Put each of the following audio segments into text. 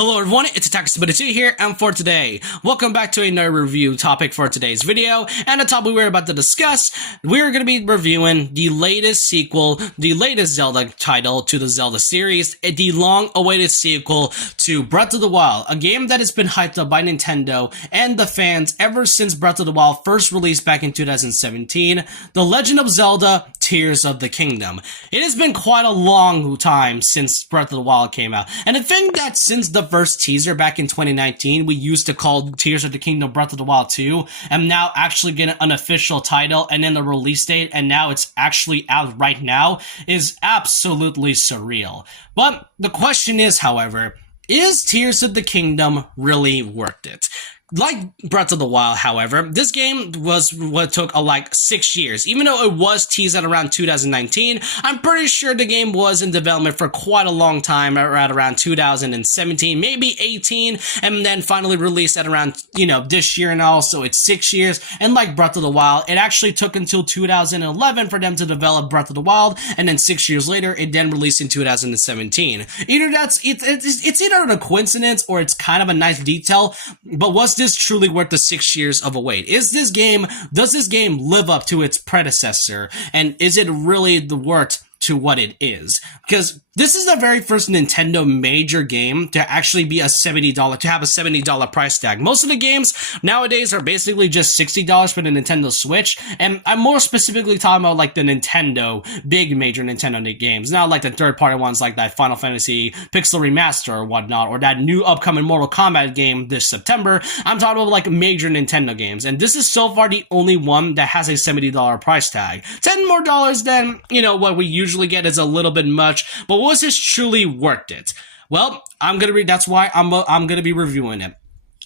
Hello everyone, it's Attacker72 here, and for today, welcome back to another review topic for today's video, and the topic we're about to discuss, we're going to be reviewing the latest sequel, the latest Zelda title to the Zelda series, the long-awaited sequel to Breath of the Wild, a game that has been hyped up by Nintendo and the fans ever since Breath of the Wild first released back in 2017, The Legend of Zelda Tears of the Kingdom. It has been quite a long time since Breath of the Wild came out, and I think that since the first teaser back in 2019, we used to call Tears of the Kingdom Breath of the Wild 2, and now actually getting an official title and then the release date, and now it's actually out right now, is absolutely surreal. But the question is, however, is Tears of the Kingdom really worth it? Like Breath of the Wild, however, this game was what took like 6 years. Even though it was teased at around 2019, I'm pretty sure the game was in development for quite a long time, at around 2017, maybe 18, and then finally released at around, this year and all, so it's 6 years. And like Breath of the Wild, it actually took until 2011 for them to develop Breath of the Wild, and then 6 years later, it then released in 2017. Either it's either a coincidence or it's kind of a nice detail, but was this truly worth the 6 years of a wait? Does this game live up to its predecessor, and is it really the worth to what it is? Because this is the very first Nintendo major game to actually be have a $70 price tag. Most of the games nowadays are basically just $60 for the Nintendo Switch, and I'm more specifically talking about like the big major Nintendo games, not like the third-party ones like that Final Fantasy Pixel Remaster or whatnot, or that new upcoming Mortal Kombat game this September. I'm talking about like major Nintendo games, and this is so far the only one that has a $70 price tag. $10 more than, what we usually get is a little bit much, but was this truly worth it? Well, that's why I'm gonna be reviewing it.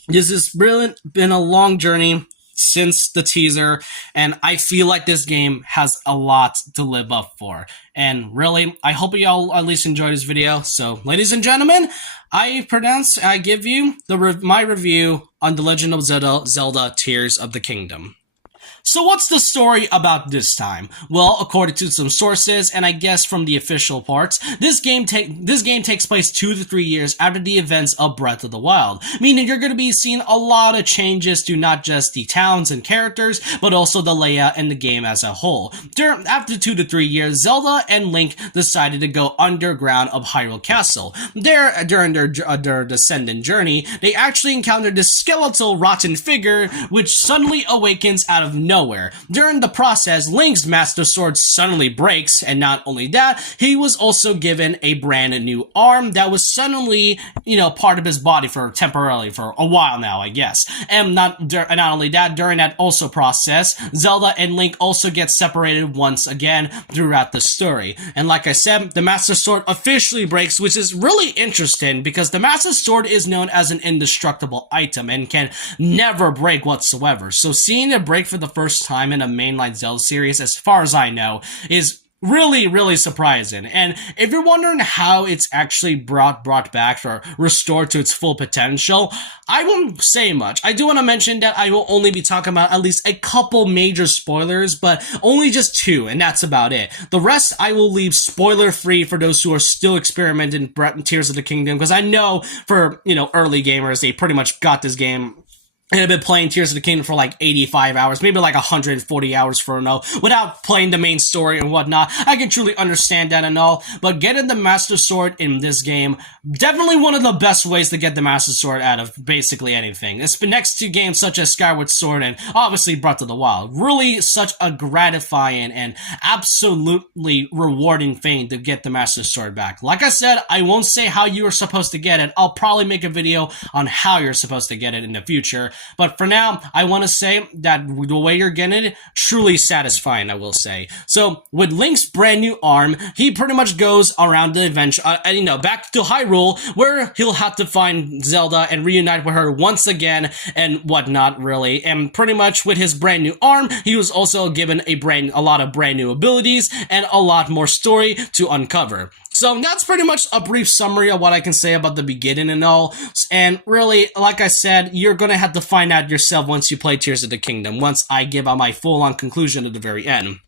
This has really been a long journey since the teaser, and I feel like this game has a lot to live up for. And really, I hope you all at least enjoyed this video. So, ladies and gentlemen, I give you my review on The Legend of Zelda Tears of the Kingdom. So what's the story about this time? Well, according to some sources, and I guess from the official parts, this game takes place 2 to 3 years after the events of Breath of the Wild, meaning you're going to be seeing a lot of changes to not just the towns and characters, but also the layout and the game as a whole. After 2 to 3 years, Zelda and Link decided to go underground of Hyrule Castle. During their descendant journey, they actually encountered this skeletal rotten figure, which suddenly awakens out of nowhere. During the process, Link's Master Sword suddenly breaks, and not only that, he was also given a brand new arm that was suddenly, part of his body temporarily for a while now, I guess. And not only that, during that also process, Zelda and Link also get separated once again throughout the story. And like I said, the Master Sword officially breaks, which is really interesting because the Master Sword is known as an indestructible item and can never break whatsoever. So seeing it break for the first time in a mainline Zelda series, as far as I know, is really, really surprising. And if you're wondering how it's actually brought back or restored to its full potential, I won't say much. I do want to mention that I will only be talking about at least a couple major spoilers, but only just 2, and that's about it. The rest I will leave spoiler-free for those who are still experimenting in Tears of the Kingdom, because I know for, early gamers, they pretty much got this game and I've been playing Tears of the Kingdom for like 85 hours, maybe like 140 hours for now, without playing the main story and whatnot. I can truly understand that and all, but getting the Master Sword in this game, definitely one of the best ways to get the Master Sword out of basically anything. It's been next to games such as Skyward Sword and obviously Breath of the Wild. Really such a gratifying and absolutely rewarding thing to get the Master Sword back. Like I said, I won't say how you are supposed to get it. I'll probably make a video on how you're supposed to get it in the future. But for now, I want to say that the way you're getting it, truly satisfying, I will say. So, with Link's brand new arm, he pretty much goes around the adventure, back to Hyrule, where he'll have to find Zelda and reunite with her once again, and whatnot, really. And pretty much with his brand new arm, he was also given a lot of brand new abilities, and a lot more story to uncover. So that's pretty much a brief summary of what I can say about the beginning and all. And really, like I said, you're going to have to find out yourself once you play Tears of the Kingdom, once I give out my full-on conclusion at the very end.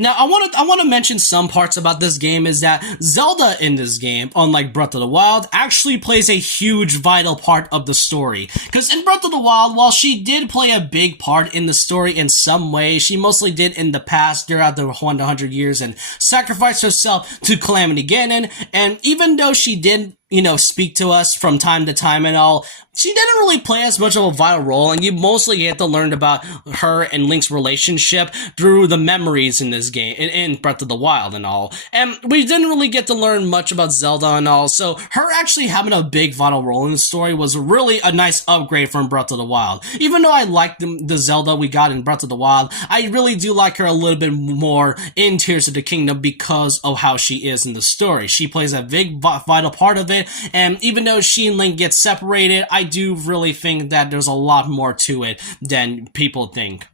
Now, I want to mention some parts about this game is that Zelda in this game, unlike Breath of the Wild, actually plays a huge vital part of the story. Because in Breath of the Wild, while she did play a big part in the story in some way, she mostly did in the past throughout the 100 years and sacrificed herself to Calamity Ganon. And even though she did speak to us from time to time and all, she didn't really play as much of a vital role, and you mostly get to learn about her and Link's relationship through the memories in this game, in Breath of the Wild and all. And we didn't really get to learn much about Zelda and all, so her actually having a big vital role in the story was really a nice upgrade from Breath of the Wild. Even though I liked the Zelda we got in Breath of the Wild, I really do like her a little bit more in Tears of the Kingdom because of how she is in the story. She plays a big vital part of it, and even though she and Link get separated, I do really think that there's a lot more to it than people think.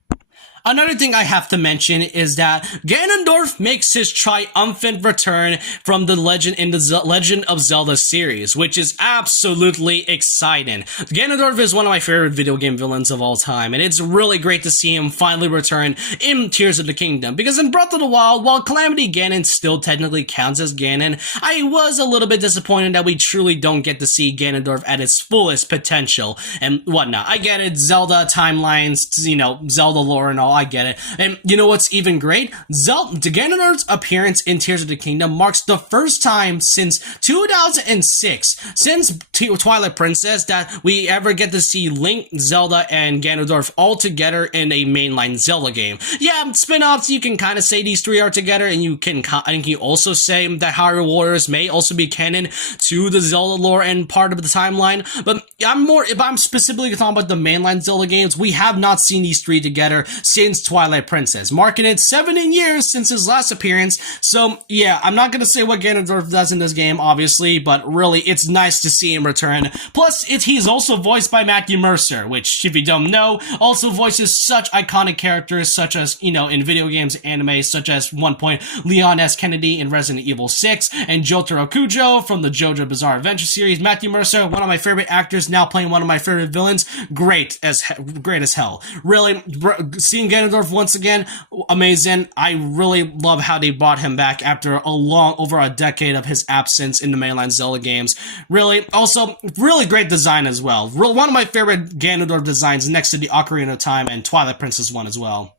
Another thing I have to mention is that Ganondorf makes his triumphant return from the Legend in the Legend of Zelda series, which is absolutely exciting. Ganondorf is one of my favorite video game villains of all time, and it's really great to see him finally return in Tears of the Kingdom, because in Breath of the Wild, while Calamity Ganon still technically counts as Ganon, I was a little bit disappointed that we truly don't get to see Ganondorf at its fullest potential and whatnot. I get it, Zelda timelines, Zelda lore and all, I get it. And you know what's even great? Ganondorf's appearance in Tears of the Kingdom marks the first time since 2006, since Twilight Princess, that we ever get to see Link, Zelda, and Ganondorf all together in a mainline Zelda game. Yeah, spin-offs, you can kind of say these three are together, and you can also say that Hyrule Warriors may also be canon to the Zelda lore and part of the timeline, but if I'm specifically talking about the mainline Zelda games, we have not seen these three together since Twilight Princess, marking it 17 years since his last appearance. So yeah, I'm not gonna say what Ganondorf does in this game, obviously, but really, it's nice to see him return. Plus, he's also voiced by Matthew Mercer, which, if you don't know, also voices such iconic characters such as, in video games, anime, such as one point Leon S. Kennedy in Resident Evil 6, and Jotaro Kujo from the JoJo Bizarre Adventure series. Matthew Mercer, one of my favorite actors, now playing one of my favorite villains, great as hell. Really, seeing Ganondorf once again, amazing. I really love how they brought him back after over a decade of his absence in the mainline Zelda games. Really, also, really great design as well. One of my favorite Ganondorf designs next to the Ocarina of Time and Twilight Princess one as well.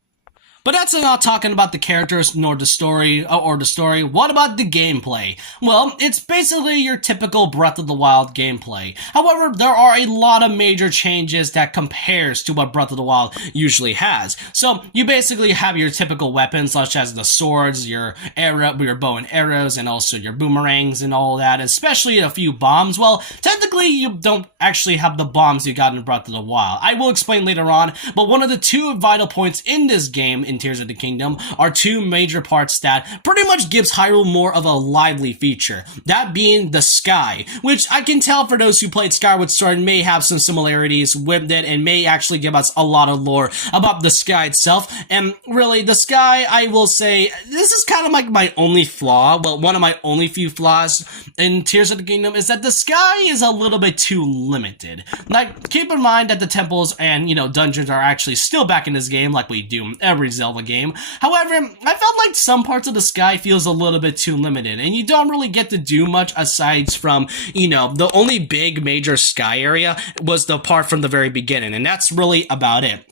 But that's not talking about the characters nor the story, What about the gameplay? Well, it's basically your typical Breath of the Wild gameplay. However, there are a lot of major changes that compares to what Breath of the Wild usually has. So, you basically have your typical weapons, such as the swords, your bow and arrows, and also your boomerangs and all that, especially a few bombs. Well, technically, you don't actually have the bombs you got in Breath of the Wild. I will explain later on, but one of the two vital points in this game, in Tears of the Kingdom, are two major parts that pretty much gives Hyrule more of a lively feature. That being the sky, which I can tell for those who played Skyward Sword may have some similarities with it and may actually give us a lot of lore about the sky itself. And really, the sky, I will say, this is kind of like my only flaw, well, one of my only few flaws in Tears of the Kingdom, is that the sky is a little bit too limited. Like, keep in mind that the temples and, dungeons are actually still back in this game, like we do in every Zelda game. However, I felt like some parts of the sky feels a little bit too limited, and you don't really get to do much aside from, the only big major sky area was the part from the very beginning, and that's really about it.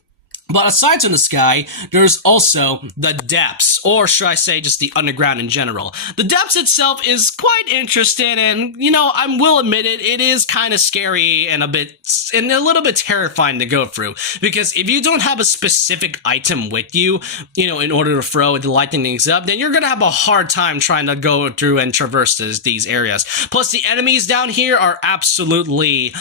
But aside from the sky, there's also the depths, or should I say just the underground in general. The depths itself is quite interesting, and, I will admit it is kind of scary and a little bit terrifying to go through, because if you don't have a specific item with you, in order to throw and lighten things up, then you're gonna have a hard time trying to go through and traverse these areas. Plus, the enemies down here are absolutely,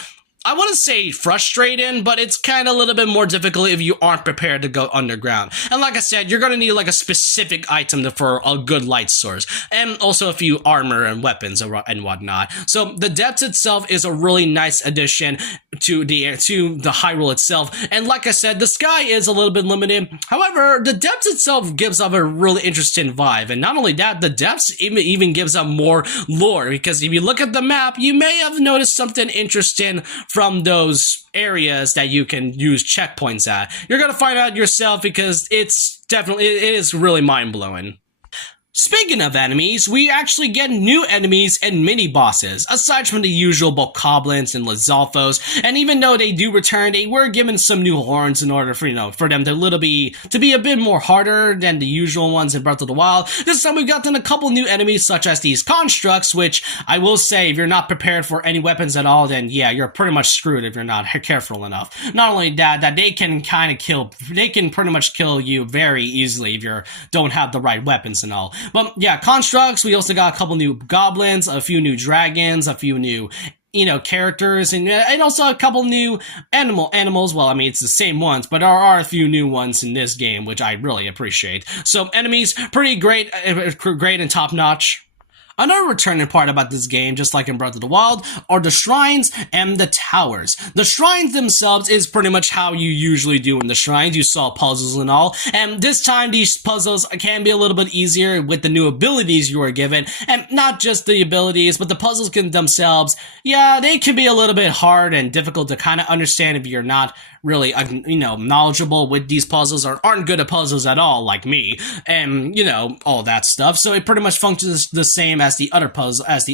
I wouldn't say frustrating, but it's kind of a little bit more difficult if you aren't prepared to go underground. And like I said, you're going to need like a specific item for a good light source, and also a few armor and weapons and whatnot. So the depths itself is a really nice addition to the Hyrule itself. And like I said, the sky is a little bit limited. However, the depths itself gives up a really interesting vibe. And not only that, the depths even gives up more lore, because if you look at the map, you may have noticed something interesting from those areas that you can use checkpoints at. You're gonna find out yourself, because it's definitely, it is really mind-blowing. Speaking of enemies, we actually get new enemies and mini-bosses, aside from the usual bokoblins and Lizalfos, and even though they do return, they were given some new horns in order for, for them to be a bit more harder than the usual ones in Breath of the Wild. This time we've gotten a couple new enemies, such as these constructs, which I will say, if you're not prepared for any weapons at all, then yeah, you're pretty much screwed if you're not careful enough. Not only that they can pretty much kill you very easily if you don't have the right weapons and all. But yeah, constructs, we also got a couple new goblins, a few new dragons, a few new, characters, and also a couple new animals. Well, I mean, it's the same ones, but there are a few new ones in this game, which I really appreciate. So enemies, pretty great and top-notch. Another returning part about this game, just like in Breath of the Wild, are the shrines and the towers. The shrines themselves is pretty much how you usually do in the shrines. You saw puzzles and all, and this time these puzzles can be a little bit easier with the new abilities you are given, and not just the abilities, but the puzzles themselves, yeah, they can be a little bit hard and difficult to kind of understand if you're not really, knowledgeable with these puzzles or aren't good at puzzles at all, like me, and, all that stuff. So it pretty much functions the same as the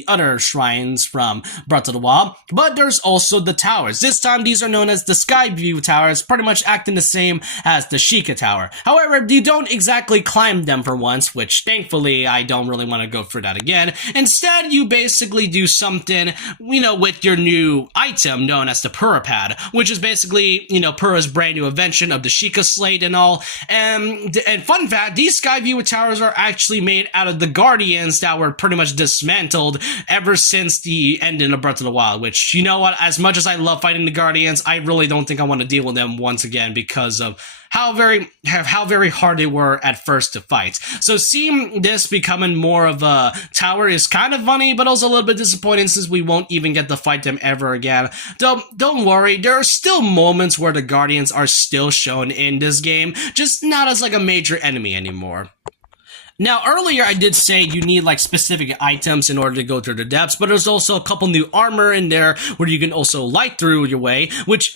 other shrines from Breath of the Wild. But there's also the towers. This time, these are known as the Sky View Towers, pretty much acting the same as the Sheikah Tower. However, you don't exactly climb them for once, which thankfully I don't really want to go through that again. Instead, you basically do something, with your new item known as the Purah Pad, which is basically, Purah's brand new invention of the Sheikah Slate and all. And fun fact, these Skyview Towers are actually made out of the Guardians that were pretty much dismantled ever since the ending of Breath of the Wild, which, you know what, as much as I love fighting the Guardians, I really don't think I want to deal with them once again because of how very hard they were at first to fight. So seeing this becoming more of a tower is kind of funny, but also a little bit disappointing since we won't even get to fight them ever again. Though, don't worry, there are still moments where the Guardians are still shown in this game, just not as like a major enemy anymore. Now, earlier I did say you need like specific items in order to go through the depths, but there's also a couple new armor in there where you can also light through your way, which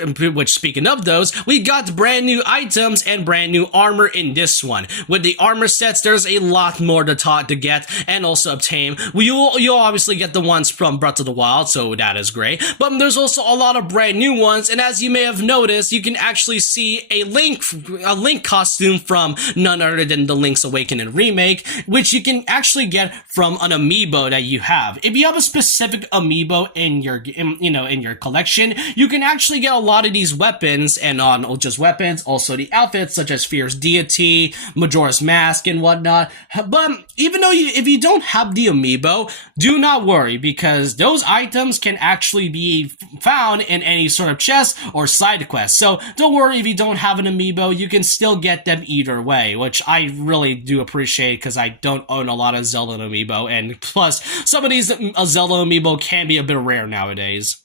speaking of those, we got brand new items and brand new armor in this one. With the armor sets, there's a lot more to get and also obtain. You'll obviously get the ones from Breath of the Wild, so that is great, but there's also a lot of brand new ones, and as you may have noticed, you can actually see a Link costume from none other than the Link's Awakening remake, which you can actually get from an amiibo that you have. If you have a specific amiibo in your collection, you can actually get a lot of these weapons, and not just weapons, also the outfits such as Fierce Deity, Majora's Mask, and whatnot. But even though if you don't have the amiibo, do not worry, because those items can actually be found in any sort of chest or side quest. So don't worry if you don't have an amiibo, you can still get them either way, which I really do appreciate because I don't own a lot of Zelda amiibo, and plus, some of these Zelda amiibo can be a bit rare nowadays.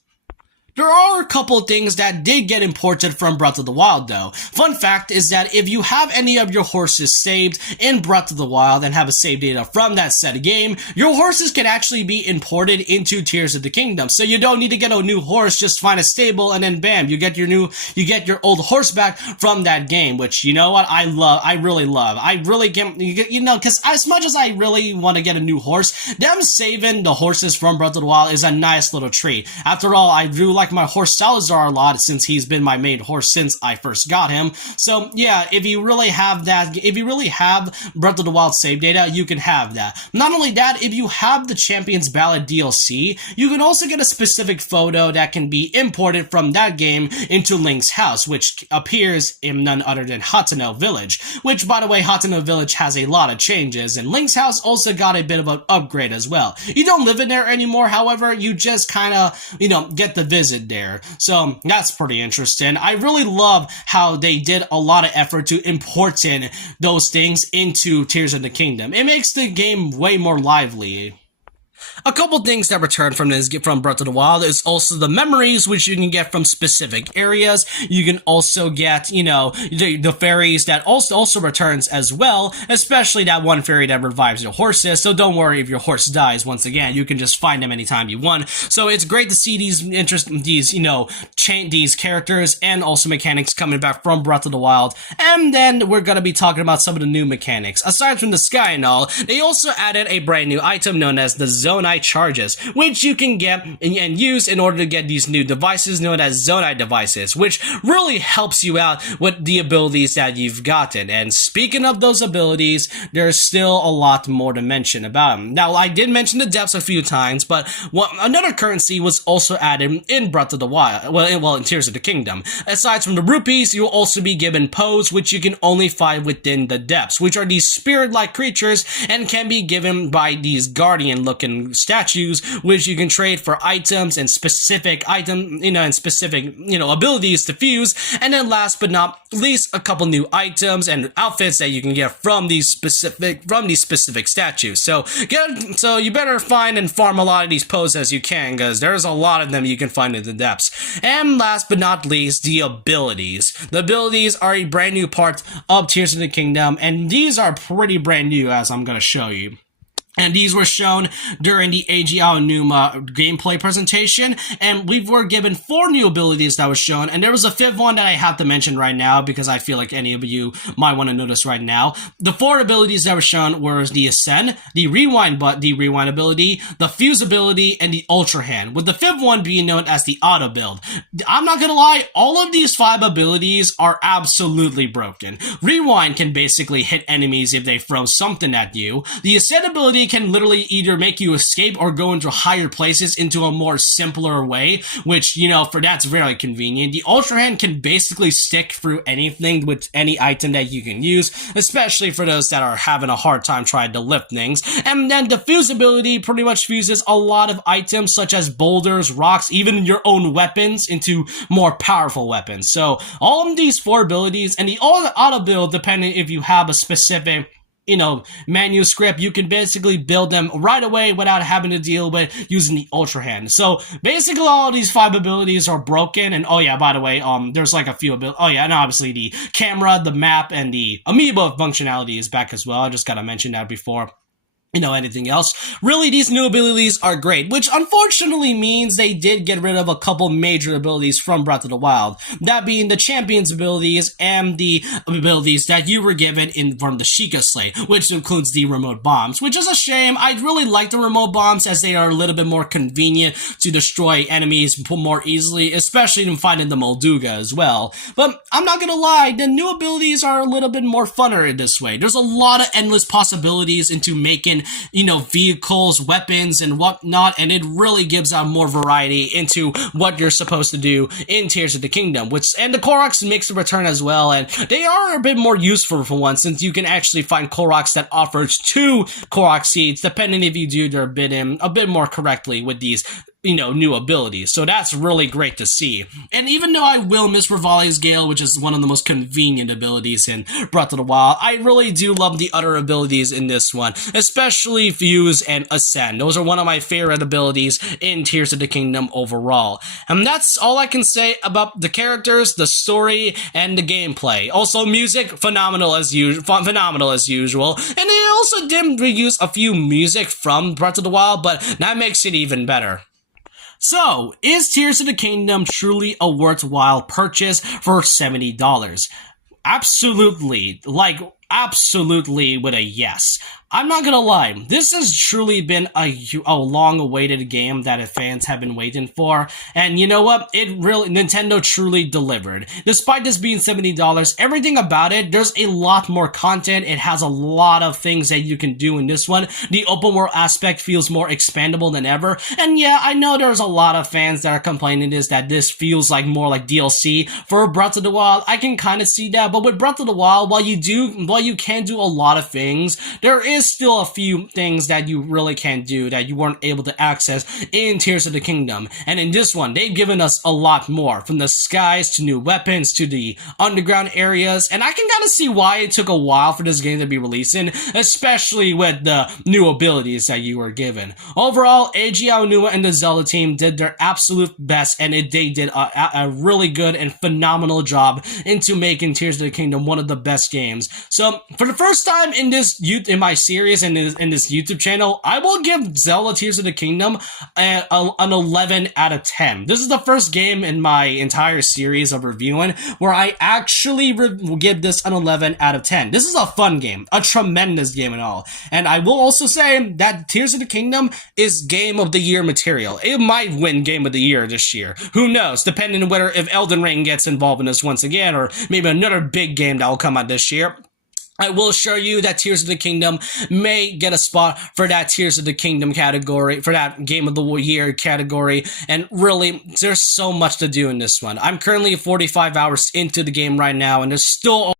There are a couple things that did get imported from Breath of the Wild though. Fun fact is that if you have any of your horses saved in Breath of the Wild and have a save data from that said game, your horses can actually be imported into Tears of the Kingdom. So you don't need to get a new horse, just find a stable and then bam, you get your old horse back from that game, which, you know what, I really love. I really can, because as much as I really want to get a new horse, them saving the horses from Breath of the Wild is a nice little treat. After all, I do like my horse Salazar a lot since he's been my main horse since I first got him. So yeah, if you really have Breath of the Wild save data, you can have that. Not only that, if you have the Champion's Ballad DLC, you can also get a specific photo that can be imported from that game into Link's house, which appears in none other than Hateno Village, which by the way, Hateno Village has a lot of changes, and Link's house also got a bit of an upgrade as well. You don't live in there anymore, however, you just kind of, get the visit there. So that's pretty interesting. I really love how they did a lot of effort to import in those things into Tears of the Kingdom. It makes the game way more lively. A couple things that return from this from Breath of the Wild is also the memories, which you can get from specific areas. You can also get, the fairies that also returns as well, especially that one fairy that revives your horses. So don't worry if your horse dies. Once again, you can just find them anytime you want. So it's great to see these characters and also mechanics coming back from Breath of the Wild. And then we're gonna be talking about some of the new mechanics. Aside from the sky and all, they also added a brand new item known as the Zonai charges, which you can get and use in order to get these new devices known as Zonai devices, which really helps you out with the abilities that you've gotten. And speaking of those abilities, there's still a lot more to mention about them. Now, I did mention the depths a few times, but another currency was also added in Breath of the Wild, well, in Tears of the Kingdom. Aside from the rupees, you'll also be given poes, which you can only find within the depths, which are these spirit-like creatures and can be given by these guardian-looking statues, which you can trade for items and specific abilities to fuse. And then last but not least, a couple new items and outfits that you can get from these specific statues. So you better find and farm a lot of these poses as you can, because there's a lot of them you can find in the depths. And last but not least, the abilities. The abilities are a brand new part of Tears of the Kingdom, and these are pretty brand new, as I'm gonna show you. And these were shown during the AG Aonuma gameplay presentation, and we were given 4 new abilities that was shown, and there was a 5th one that I have to mention right now because I feel like any of you might want to notice right now. The 4 abilities that were shown were the Ascend, the Rewind ability, the Fuse ability, and the Ultra Hand, with the 5th one being known as the Auto Build. I'm not gonna lie, all of these 5 abilities are absolutely broken. Rewind can basically hit enemies if they throw something at you. The Ascend ability can literally either make you escape or go into higher places into a more simpler way, which, for that's very convenient. The Ultra Hand can basically stick through anything with any item that you can use, especially for those that are having a hard time trying to lift things. And then the Fuse ability pretty much fuses a lot of items such as boulders, rocks, even your own weapons into more powerful weapons. So all of these 4 abilities and the auto build, depending if you have a specific manuscript, you can basically build them right away without having to deal with using the Ultra Hand. So basically all of these 5 abilities are broken, and oh yeah, by the way, there's like a few abilities. Oh yeah, and obviously the camera, the map, and the amiibo functionality is back as well. I just gotta mention that before anything else. Really, these new abilities are great, which unfortunately means they did get rid of a couple major abilities from Breath of the Wild, that being the Champion's abilities and the abilities that you were given from the Sheikah Slate, which includes the remote bombs, which is a shame. I really like the remote bombs as they are a little bit more convenient to destroy enemies more easily, especially in fighting the Molduga as well. But I'm not gonna lie, the new abilities are a little bit more funner in this way. There's a lot of endless possibilities into making vehicles, weapons, and whatnot, and it really gives out more variety into what you're supposed to do in Tears of the Kingdom, and the Koroks makes a return as well, and they are a bit more useful for once, since you can actually find Koroks that offers 2 Korok seeds, depending if you do their bidding a bit more correctly with these new abilities. So that's really great to see. And even though I will miss Revali's Gale, which is one of the most convenient abilities in Breath of the Wild, I really do love the other abilities in this one, especially Fuse and Ascend. Those are one of my favorite abilities in Tears of the Kingdom overall. And that's all I can say about the characters, the story, and the gameplay. Also, music, phenomenal as usual. And they also did reuse a few music from Breath of the Wild, but that makes it even better. So, is Tears of the Kingdom truly a worthwhile purchase for $70? Absolutely. Absolutely with a yes. I'm not gonna lie, this has truly been a long-awaited game that fans have been waiting for, and you know what? Nintendo truly delivered. Despite this being $70, everything about it, there's a lot more content. It has a lot of things that you can do in this one. The open world aspect feels more expandable than ever, and yeah, I know there's a lot of fans that are complaining that this feels more like DLC for Breath of the Wild. I can kind of see that, but with Breath of the Wild, while you can do a lot of things, there is is still a few things that you really can't do that you weren't able to access in Tears of the Kingdom. And in this one, they've given us a lot more, from the skies to new weapons to the underground areas. And I can kind of see why it took a while for this game to be releasing, especially with the new abilities that you were given. Overall, Eiji Aonuma and the Zelda team did their absolute best, and they did a really good and phenomenal job into making Tears of the Kingdom one of the best games. So, for the first time in my series and in this YouTube channel, I will give Zelda Tears of the Kingdom an 11 out of 10. This is the first game in my entire series of reviewing where I actually give this an 11 out of 10. This is a fun game, a tremendous game and all. And I will also say that Tears of the Kingdom is Game of the Year material. It might win Game of the Year this year. Who knows? Depending on whether if Elden Ring gets involved in this once again, or maybe another big game that will come out this year. I will show you that Tears of the Kingdom may get a spot for that Tears of the Kingdom category, for that Game of the Year category, and really, there's so much to do in this one. I'm currently 45 hours into the game right now, and there's still,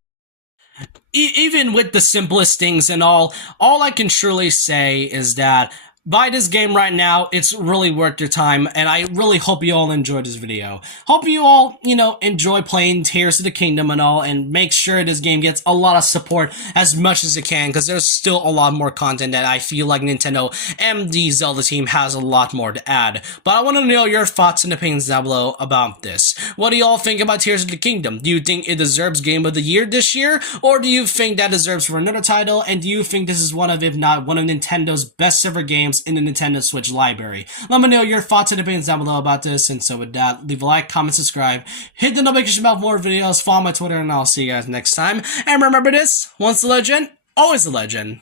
even with the simplest things and all I can truly say is that buy this game right now. It's really worth your time, and I really hope you all enjoyed this video. Hope you all, enjoy playing Tears of the Kingdom and all, and make sure this game gets a lot of support as much as it can, because there's still a lot more content that I feel like Nintendo and the Zelda team has a lot more to add. But I want to know your thoughts and opinions down below about this. What do you all think about Tears of the Kingdom? Do you think it deserves Game of the Year this year, or do you think that deserves for another title, and do you think this is one of, if not one of Nintendo's best ever games in the Nintendo Switch library? Let me know your thoughts and opinions down below about this. And so with that, leave a like, comment, subscribe, hit the notification bell for more videos, follow my Twitter, and I'll see you guys next time. And remember this, once a legend, always a legend.